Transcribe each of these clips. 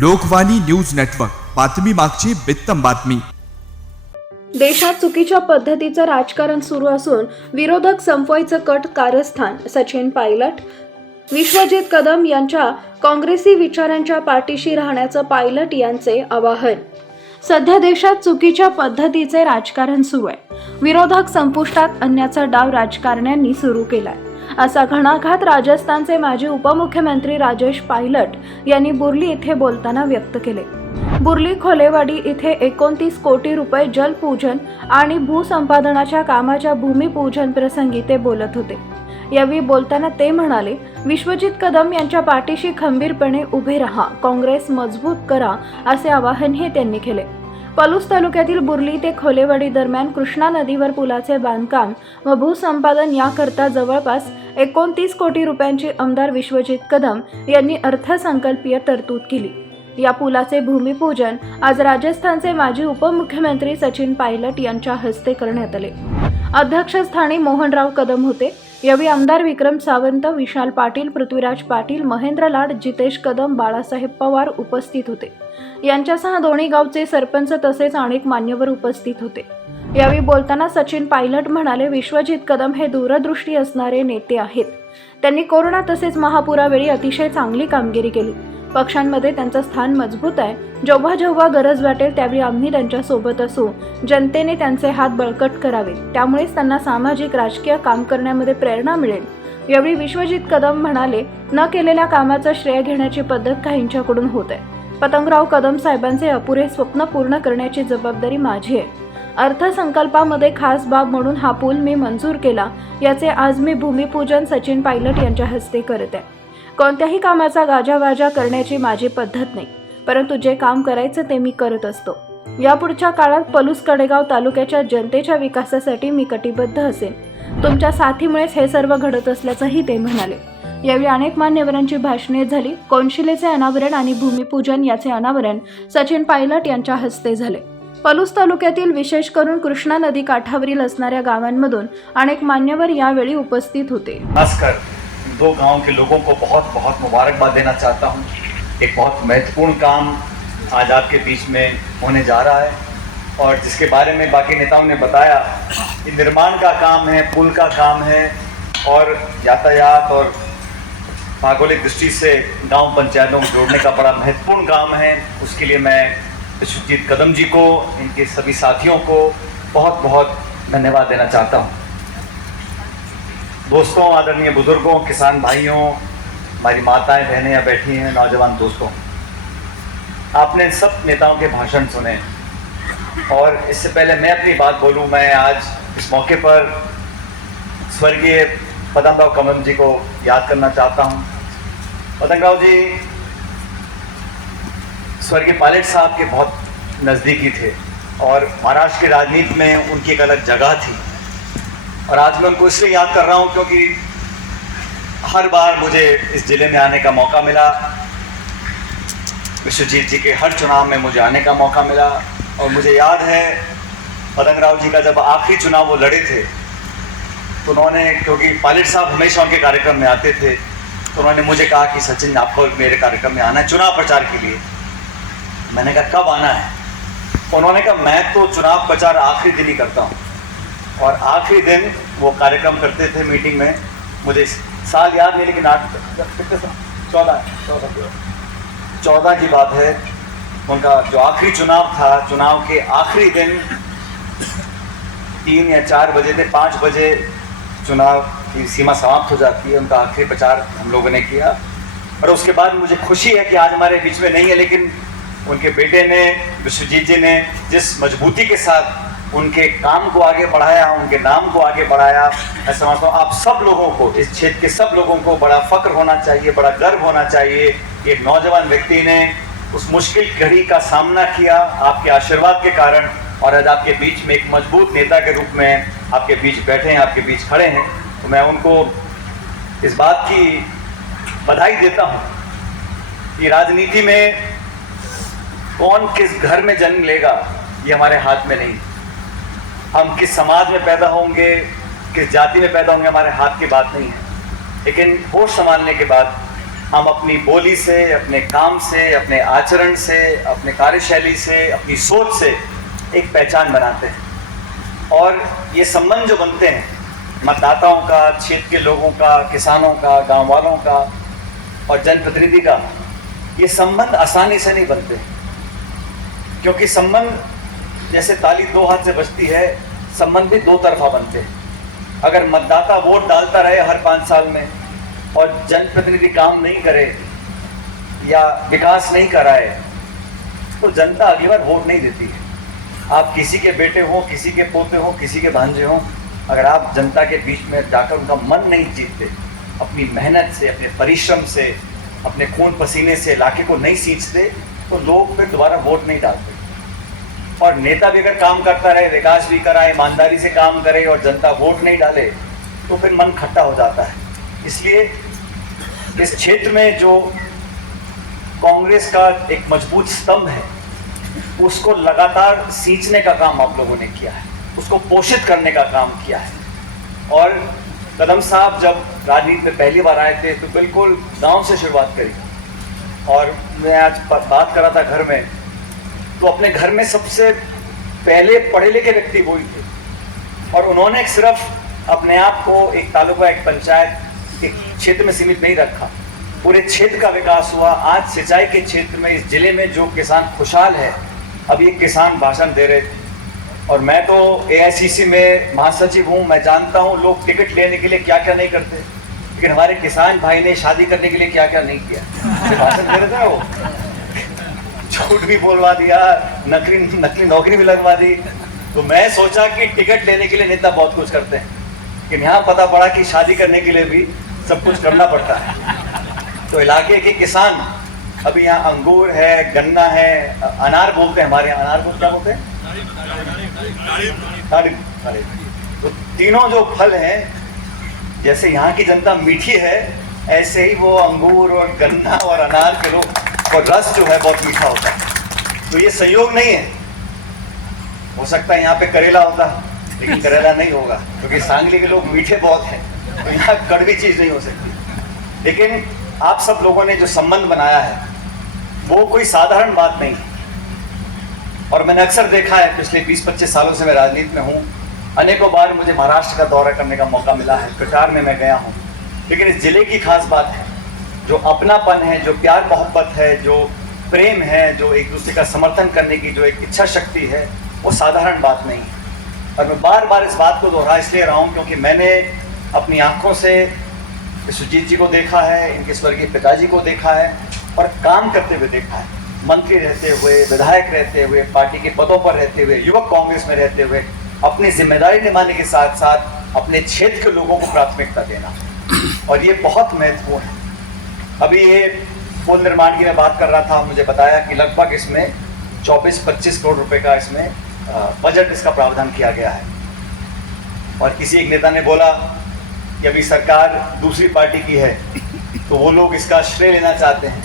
Lokvani news network, बातमी मागची बित्तम बातमी। देशात चुकीच्या पद्धतीचं राजकारण सुरू असून विरोधक संपवायचं कट कारस्थान। सचिन पायलट। विश्वजित कदम यांच्या काँग्रेसी विचारांच्या पाठीशी राहण्याचं पायलट यांचे आवाहन। सध्या देशात चुकीच्या पद्धतीचे राजकारण सुरू आहे। विरोधक संपुष्टात आणण्याचा डाव राजकारण्यांनी सुरू केलाय, असा घणाघात राजस्थानचे माजी उपमुख्यमंत्री राजेश पायलट यांनी बुर्ली येथे बोलताना व्यक्त केले। बुर्ली खोलेवाडी इथे 29 कोटी रुपये जलपूजन आणि भूसंपादनाच्या कामाच्या भूमिपूजन प्रसंगी ते बोलत होते। यावेळी बोलताना ते म्हणाले, विश्वजित कदम यांच्या पाठीशी खंबीरपणे उभे राहा, काँग्रेस मजबूत करा, असे आवाहनही त्यांनी केले। पलूस तालुक्यातील बुर्ली ते खोलेवाडी दरम्यान कृष्णा नदीवर पुलाचे बांधकाम व भूसंपादन याकरता जवळपास 29 कोटी रुपयांची आमदार विश्वजित कदम यांनी अर्थसंकल्पीय तरतूद केली। या पुलाचे भूमिपूजन आज राजस्थानचे माजी उपमुख्यमंत्री सचिन पायलट यांच्या हस्ते करण्यात आले। अध्यक्षस्थानी मोहनराव कदम होते। यावेळी आमदार विक्रम सावंत, विशाल पाटील, पृथ्वीराज पाटील, महेंद्र लाड, जितेश कदम, बाळासाहेब पवार उपस्थित होते। यांच्यासह दोन्ही गावचे सरपंच तसेच अनेक मान्यवर उपस्थित होते। यावेळी बोलताना सचिन पायलट म्हणाले, विश्वजित कदम हे दूरदृष्टी असणारे नेते आहेत। त्यांनी कोरोना तसेच महापुरावेळी अतिशय चांगली कामगिरी केली। पक्षांमध्ये त्यांचं स्थान मजबूत आहे। जेव्हा जेव्हा गरज वाटेल त्यावेळी आम्ही त्यांच्या सोबत असू। जनतेने त्यांचे हात बळकट करावे, त्यामुळेच त्यांना सामाजिक राजकीय काम करण्यामध्ये प्रेरणा मिळेल। यावेळी विश्वजित कदम म्हणाले, न केलेल्या कामाचं श्रेय घेण्याची पद्धत काहींच्याकडून होत आहे। पतंगराव कदम साहेबांचे अपुरे स्वप्न पूर्ण करण्याची जबाबदारी माझी आहे। अर्थसंकल्पामध्ये खास बाब म्हणून हा पूल मी मंजूर केला, याचे आज मी भूमिपूजन सचिन पायलट यांच्या हस्ते करत आहे। कोणत्याही कामाचा गाजावाजा करण्याची माझी पद्धत नाही, परंतु जे काम करायचं ते मी करत असतो। यापुढच्या काळात पलूस कडेगाव तालुक्याच्या जनतेच्या विकासासाठी मी कटिबद्ध असेन। तुमच्या साथीमुळेच हे सर्व घडत असल्याचंही ते म्हणाले। यावेळी अनेक मान्यवरांची भाषणे झाली। कोनशिलेचे अनावरण आणि भूमिपूजन याचे अनावरण सचिन पायलट यांच्या हस्ते झाले। पलूस तालुक्यातील विशेष करून कृष्णा नदी काठावरील असणाऱ्या गावांमधून अनेक मान्यवर यावेळी उपस्थित होते। खासकर दो गांव के लोगों को बहुत बहुत मुबारकबाद देना चाहता हूं। एक बहुत महत्वपूर्ण काम आज आपके बीच में होने जा रहा है और जिसके बारे में बाकी नेताओं ने बताया कि निर्माण का काम है, पुल का काम है और यातायात और भौगोलिक दृष्टि से गांव पंचायतों को जोड़ने का बड़ा महत्वपूर्ण काम है। उसके लिए मैं विश्वजीत कदम जी को, इनके सभी साथियों को बहुत बहुत धन्यवाद देना चाहता हूँ। दोस्तों, आदरणीय बुजुर्गों, किसान भाइयों, हमारी माताएं बहनें यहाँ बैठी हैं, नौजवान दोस्तों, आपने सब नेताओं के भाषण सुने और इससे पहले मैं अपनी बात बोलूं, मैं आज इस मौके पर स्वर्गीय पतंगराव कदम जी को याद करना चाहता हूं। पतंगराव जी स्वर्गीय पायलट साहब के बहुत नज़दीकी थे और महाराष्ट्र की राजनीति में उनकी एक अलग जगह थी और आज मैं उनको इसलिए याद कर रहा हूं क्योंकि हर बार मुझे इस ज़िले में आने का मौका मिला। विश्वजीत जी के हर चुनाव में मुझे आने का मौका मिला और मुझे याद है पतंगराव जी का जब आखिरी चुनाव वो लड़े थे तो उन्होंने, क्योंकि पायलट साहब हमेशा उनके कार्यक्रम में आते थे, तो उन्होंने मुझे कहा कि सचिन आपको मेरे कार्यक्रम में आना है चुनाव प्रचार के लिए। मैंने कहा कब आना है? उन्होंने कहा मैं तो चुनाव प्रचार आखिरी दिन ही करता हूँ। और आखिरी दिन वो कार्यक्रम करते थे मीटिंग में, मुझे साल याद नहीं लेकिन 14 की बात है। उनका जो आखिरी चुनाव था, चुनाव के आखिरी दिन 3 या 4 बजे थे, 5 बजे चुनाव की सीमा समाप्त हो जाती है। उनका आखिरी प्रचार हम लोगों ने किया और उसके बाद मुझे खुशी है कि आज हमारे बीच में नहीं है, लेकिन उनके बेटे ने, विश्वजीत जी ने जिस मजबूती के साथ उनके काम को आगे बढ़ाया, उनके नाम को आगे बढ़ाया, मैं समझता हूँ आप सब लोगों को, इस क्षेत्र के सब लोगों को बड़ा फक्र होना चाहिए, बड़ा गर्व होना चाहिए। एक नौजवान व्यक्ति ने उस मुश्किल घड़ी का सामना किया आपके आशीर्वाद के कारण और आज आपके बीच में एक मजबूत नेता के रूप में आपके बीच बैठे हैं, आपके बीच खड़े हैं। तो मैं उनको इस बात की बधाई देता हूँ कि राजनीति में कौन किस घर में जन्म लेगा ये हमारे हाथ में नहीं। हम किस समाज में पैदा होंगे, किस जाति में पैदा होंगे, हमारे हाथ की बात नहीं है, लेकिन होश संभालने के बाद हम अपनी बोली से, अपने काम से, अपने आचरण से, अपने कार्यशैली से, अपनी सोच से एक पहचान बनाते हैं। और ये संबंध जो बनते हैं मतदाताओं का, क्षेत्र के लोगों का, किसानों का, गांव वालों का और जनप्रतिनिधि का, ये संबंध आसानी से नहीं बनते, क्योंकि संबंध जैसे ताली दो हाथ से बजती है, संबंध भी दो तरफा बनते हैं। अगर मतदाता वोट डालता रहे हर 5 साल में और जनप्रतिनिधि काम नहीं करे या विकास नहीं कराए, तो जनता अगली बार वोट नहीं देती है। आप किसी के बेटे हो, किसी के पोते हो, किसी के भांजे हो, अगर आप जनता के बीच में जाकर उनका मन नहीं जीतते, अपनी मेहनत से, अपने परिश्रम से, अपने खून पसीने से इलाके को नहीं सींचते, तो लोग फिर दोबारा वोट नहीं डालते। और नेता भी अगर काम करता रहे, विकास भी कराए, ईमानदारी से काम करे और जनता वोट नहीं डाले, तो फिर मन खट्टा हो जाता है। इसलिए इस क्षेत्र में जो कांग्रेस का एक मजबूत स्तंभ है, उसको लगातार सींचने का काम आप लोगों ने किया है, उसको पोषित करने का काम किया है। और कदम साहब जब राजनीति में पहली बार आए थे तो बिल्कुल गांव से शुरुआत करी। और मैं आज बात कर रहा था घर में, तो अपने घर में सबसे पहले पढ़े लिखे व्यक्ति वही थे। और उन्होंने सिर्फ अपने आप को एक तालुका, एक पंचायत, एक क्षेत्र में सीमित नहीं रखा, पूरे क्षेत्र का विकास हुआ। आज सिंचाई के क्षेत्र में इस जिले में जो किसान खुशहाल है, अभी एक किसान भाषण दे रहे थे और मैं तो AICC में महासचिव हूँ, मैं जानता हूँ लोग टिकट लेने के लिए क्या क्या नहीं करते, लेकिन हमारे किसान भाई ने शादी करने के लिए क्या क्या नहीं किया। भाषण दे रहे थे वो, झूठ भी बोलवा दिया, नकली नौकरी भी लगवा दी। तो मैं सोचा कि टिकट लेने के लिए नेता बहुत कुछ करते हैं, लेकिन यहाँ पता पड़ा कि शादी करने के लिए भी सब कुछ करना पड़ता है। तो इलाके के किसान, अभी यहाँ अंगूर है, गन्ना है, अनार बोलते हैं हमारे यहाँ, अनार को क्या बोलते हैं? दालिम। तो तीनों जो फल हैं, जैसे यहाँ की जनता मीठी है, ऐसे ही वो अंगूर और गन्ना और अनार के लोग, और रस जो है बहुत मीठा होता है। तो ये संयोग नहीं है। हो सकता है यहाँ पे करेला होता, लेकिन करेला नहीं होगा, क्योंकि सांगली के लोग मीठे बहुत हैं, तो यहाँ कड़वी चीज़ नहीं हो सकती। लेकिन आप सब लोगों ने जो संबंध बनाया है, वो कोई साधारण बात नहीं है। और मैंने अक्सर देखा है, पिछले 20-25 सालों से मैं राजनीति में हूँ, अनेकों बार मुझे महाराष्ट्र का दौरा करने का मौका मिला है, प्रचार में मैं गया हूँ। लेकिन इस जिले की खास बात है, जो अपनापन है, जो प्यार मोहब्बत है, जो प्रेम है, जो एक दूसरे का समर्थन करने की जो एक इच्छा शक्ति है, वो साधारण बात नहीं है। और मैं बार बार इस बात को दोहरा इसलिए रहा हूँ, क्योंकि मैंने अपनी आँखों से सुजीत जी को देखा है, इनके स्वर्गीय पिताजी को देखा है, और काम करते हुए देखा है। मंत्री रहते हुए, विधायक रहते हुए, पार्टी के पदों पर रहते हुए, युवक कांग्रेस में रहते हुए, अपनी जिम्मेदारी निभाने के साथ साथ अपने क्षेत्र के लोगों को प्राथमिकता देना, और ये बहुत महत्वपूर्ण है। अभी ये पुल निर्माण की मैं बात कर रहा था, मुझे बताया कि लगभग इसमें 24-25 करोड़ रुपए का इसमें बजट इसका प्रावधान किया गया है। और किसी एक नेता ने बोला कि अभी सरकार दूसरी पार्टी की है, तो वो लोग इसका श्रेय लेना चाहते हैं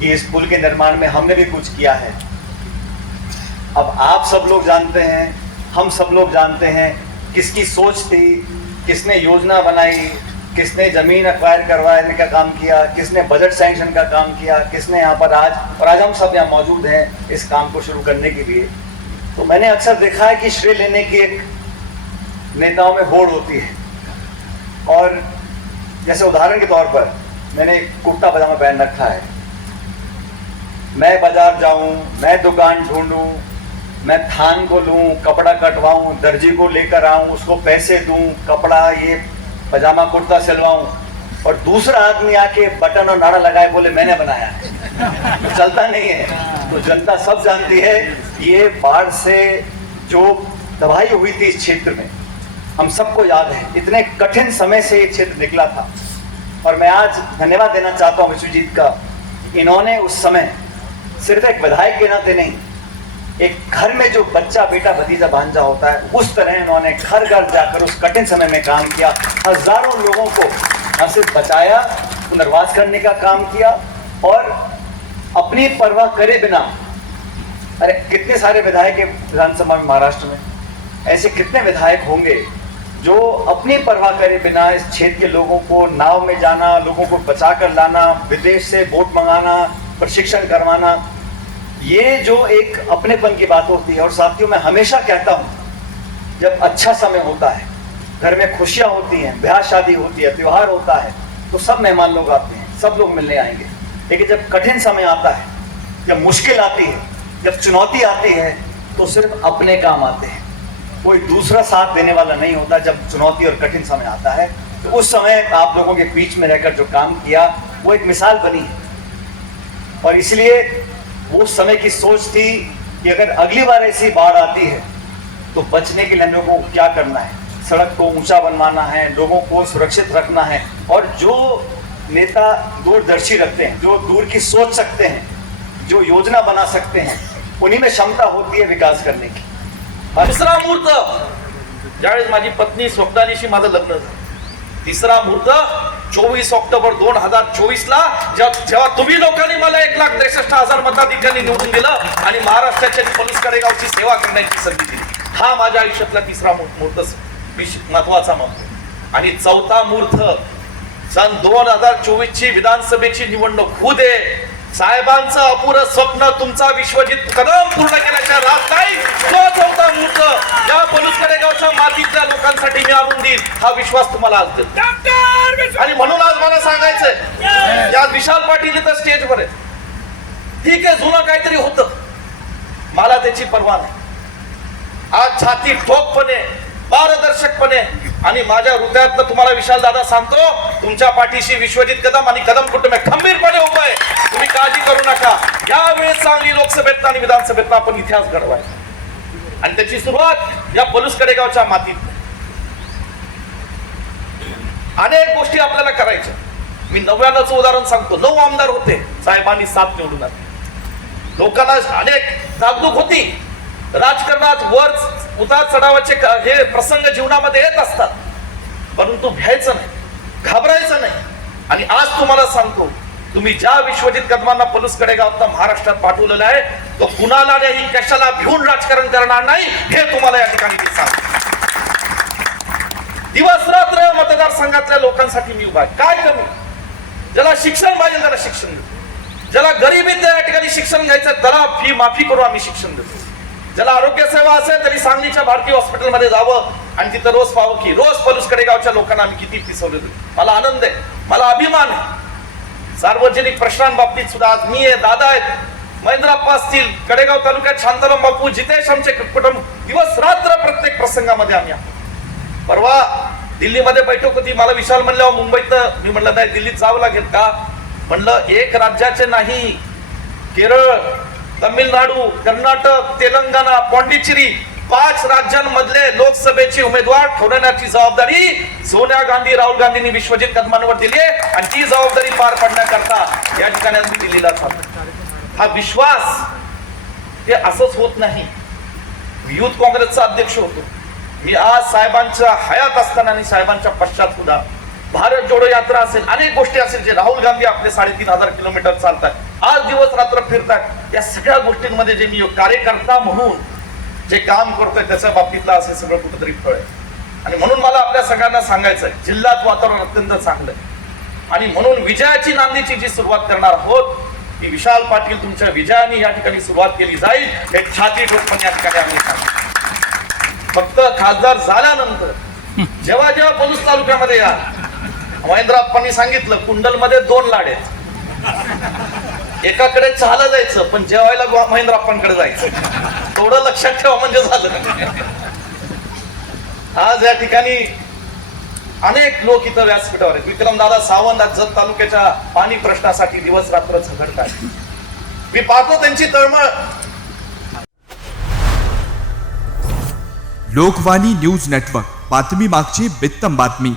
कि इस पुल के निर्माण में हमने भी कुछ किया है। अब आप सब लोग जानते हैं, हम सब लोग जानते हैं किसकी सोच थी, किसने योजना बनाई, किसने ज़मीन एक्वायर करवाने का काम किया, किसने बजट सैंक्शन का काम किया, किसने यहाँ पर आज हम सब यहाँ मौजूद हैं इस काम को शुरू करने के लिए। तो मैंने अक्सर देखा है कि श्रेय लेने की एक नेताओं में होड़ होती है। और जैसे उदाहरण के तौर पर मैंने कुर्ता पजामा पहन रखा है, मैं बाजार जाऊं, मैं दुकान ढूंढूं, मैं थान को लूं, कपड़ा कटवाऊं, दर्जी को लेकर आऊं, उसको पैसे दूं, कपड़ा ये पजामा कुर्ता सिलवाऊं, और दूसरा आदमी आके बटन और नारा लगाए बोले मैंने बनाया है, तो चलता नहीं है। तो जनता सब जानती है, ये बाढ़ से जो तबाही हुई थी इस क्षेत्र में, हम सबको याद है, इतने कठिन समय से ये क्षेत्र निकला था। और मैं आज धन्यवाद देना चाहता हूँ विश्वजीत का, इन्होंने उस समय सिर्फ एक विधायक के नाते नहीं, एक घर में जो बच्चा, बेटा, भतीजा, भांजा होता है, उस तरह इन्होंने घर घर जाकर उस कठिन समय में काम किया, हजारों लोगों को न सिर्फ बचाया, पुनर्वास करने का काम किया, और अपनी परवाह करे बिना, अरे कितने सारे विधायक है विधानसभा में महाराष्ट्र में, ऐसे कितने विधायक होंगे जो अपनी परवाह करे बिना इस क्षेत्र के लोगों को नाव में जाना, लोगों को बचा कर लाना, विदेश से बोट मंगाना, प्रशिक्षण करवाना, ये जो एक अपनेपन की बात होती है। और साथियों, मैं हमेशा कहता हूँ, जब अच्छा समय होता है, घर में खुशियाँ होती हैं, ब्याह शादी होती है, त्योहार होता है, तो सब मेहमान लोग आते हैं, सब लोग मिलने आएंगे। लेकिन जब कठिन समय आता है, जब मुश्किल आती है, जब चुनौती आती है, तो सिर्फ अपने काम आते हैं, कोई दूसरा साथ देने वाला नहीं होता। जब चुनौती और कठिन समय आता है, तो उस समय आप लोगों के बीच में रहकर जो काम किया, वो एक मिसाल बनी है। और इसलिए वो समय की सोच थी कि अगर अगली बार ऐसी बाढ़ आती है, तो बचने के लिए हम लोगों को क्या करना है, सड़क को ऊंचा बनवाना है, लोगों को सुरक्षित रखना है। और जो नेता दूरदर्शी रखते हैं, जो दूर की सोच सकते हैं, जो योजना बना सकते हैं, उन्हीं में क्षमता होती है विकास करने की। तिसरा मुहूर्त ज्यावेळेस माझी पत्नी स्वप्नालीशी माझं लग्न झालं, तिसरा मुहूर्त 24 ऑक्टोबर 2024 ला, जेव्हा तुम्ही लोकांनी मला 1,63,000 मताधिक्यांनी निवडून दिलं आणि महाराष्ट्राच्या पोलीस कडेगावची सेवा करण्याची संधी दिली. हा माझ्या आयुष्यातला तिसरा मुहूर्त महत्वाचा मुहूर्त. आणि चौथा मुहूर्त सन 2024 ची विधानसभेची निवडणूक होऊ दे, साहेबांचं अपुरं स्वप्न तुमचा विश्वजित कदम पूर्ण केल्याच्या रात नाही, तो चौथा मुहूर्त या पोलीस कडेगावच्या मातीतल्या लोकांसाठी मी आणून देईन, हा विश्वास तुम्हाला आज देतो. आणि म्हणून आज मला सांगायचंय, या विशाल पाटील इथं स्टेजवर आहे, ठीक आहे, जुनं काहीतरी होतं, मला त्याची पर्वा नाही. आज छाती ठोकपणे, पारदर्शकपणे आणि माझ्या हृदयातनं तुम्हाला विशाल दादा सांगतो, तुमच्या पाठीशी विश्वजित कदम आणि कदम कुटुंब खंबीरपणे उभं आहे. तुम्ही काळजी करू नका. यावेळेस सांगली लोकसभेत आणि विधानसभेत आपण इतिहास घडवायचा आणि त्याची सुरुवात या पोलीस कडेगावच्या मातीत. अनेक गोष्टी आपल्याला करायच्या. मी 99चं उदाहरण सांगतो. 9 आमदार होते, साहेबांनी 7 निवडून आले. लोकांना अनेक धाकधूक होती. राजकारणात वर उतार चढावाचे हे प्रसंग जीवनामध्ये येत असतात, परंतु भ्यायचं नाही, घाबरायचं नाही. आणि आज तुम्हाला सांगतो, तुम्ही ज्या विश्वजित कदमांना पोलीस कडेगावात महाराष्ट्रात पाठवलेलं आहे, तो कुणाला नाही, कशाला भिवून राजकारण करणार नाही, हे तुम्हाला या ठिकाणी मी सांगतो. दिवस रात्र मतदारसंघातल्या लोकांसाठी मी उभा आहे. काय कमी, ज्याला शिक्षण पाहिजे त्याला शिक्षण देतो, ज्याला गरिबीत या ठिकाणी शिक्षण घ्यायचं त्याला फी माफी करून आम्ही शिक्षण देतो. ज्याला आरोग्य सेवा असेल तरी सांगलीच्या भारतीय हॉस्पिटलमध्ये जावं आणि तिथं रोज पाहावं की रोज पोलीस कडेगावच्या लोकांना आम्ही किती पिसवले. मला आनंद आहे, मला अभिमान आहे. सार्वजनिक प्रश्नांबाबतीत सुद्धा आज मी आहे, दादा आहेत, महेंद्रप्पा असतील, कडेगाव तालुक्यात शांताराम बापू, जितेश, आमचे कुटुंब, दिवस रात्र प्रत्येक प्रसंगामध्ये आम्ही आहोत. परवा दिल्लीमध्ये बैठक होती. मला विशाल म्हणल्यावर मुंबईत, मी म्हणलं नाही, दिल्लीत जावं लागेल का? म्हणलं एक राज्याचे नाही, केरळ, तमिळनाडू, कर्नाटक, तेलंगणा, पॉंडिचेरी 5 राज्यांमधले लोकसभेची उमेदवार ठरवण्याची जबाबदारी सोनिया गांधी, राहुल गांधींनी विश्वजित कदमांवर दिली आहे आणि ती जबाबदारी पार पाडण्याकरता या ठिकाणी आम्ही दिल्लीला थांबलो. हा विश्वास हे असंच होत नाही. युथ काँग्रेसचा अध्यक्ष होतो मी. आज साहेबांच्या हयात असताना आणि साहेबांच्या पश्चात सुद्धा भारत जोडो यात्रा असेल, अनेक गोष्टी असेल, जे राहुल गांधी आपले 3,500 किलोमीटर चालतात, आज दिवस रात्र फिरतात, या सगळ्या गोष्टींमध्ये जे मी कार्यकर्ता म्हणून जे काम करतोय त्याच्या बाबतीतला असे सगळं कुठेतरी फळ आहे. आणि म्हणून मला आपल्या सगळ्यांना सांगायचं आहे, जिल्ह्यात वातावरण अत्यंत चांगलं आहे आणि म्हणून विजयाची नांदीची जी सुरुवात करणार आहोत ती विशाल पाटील तुमच्या विजयाने या ठिकाणी सुरुवात केली जाईल, हे छाती ठोकपणे या ठिकाणी आम्ही सांगतो. फक्त खासदार झाल्यानंतर जेव्हा जेव्हा पोलीस तालुक्यामध्ये या, महेंद्रप्पांनी सांगितलं, कुंडलमध्ये 2 लाड आहेत, एकाकडे चहाला जायचं पण जेवायला महेंद्रप्पांकडे जायचं, थोडं लक्षात ठेवा म्हणजे झालं. आज या ठिकाणी अनेक लोक इथं व्यासपीठावर आहेत. विक्रमदादा सावंत आज जत तालुक्याच्या पाणी प्रश्नासाठी दिवस रात्र झगडतात. मी पाहतो त्यांची तळमळ. लोकवाणी न्यूज नेटवर्क, बातमी मागची बित्तम बातमी.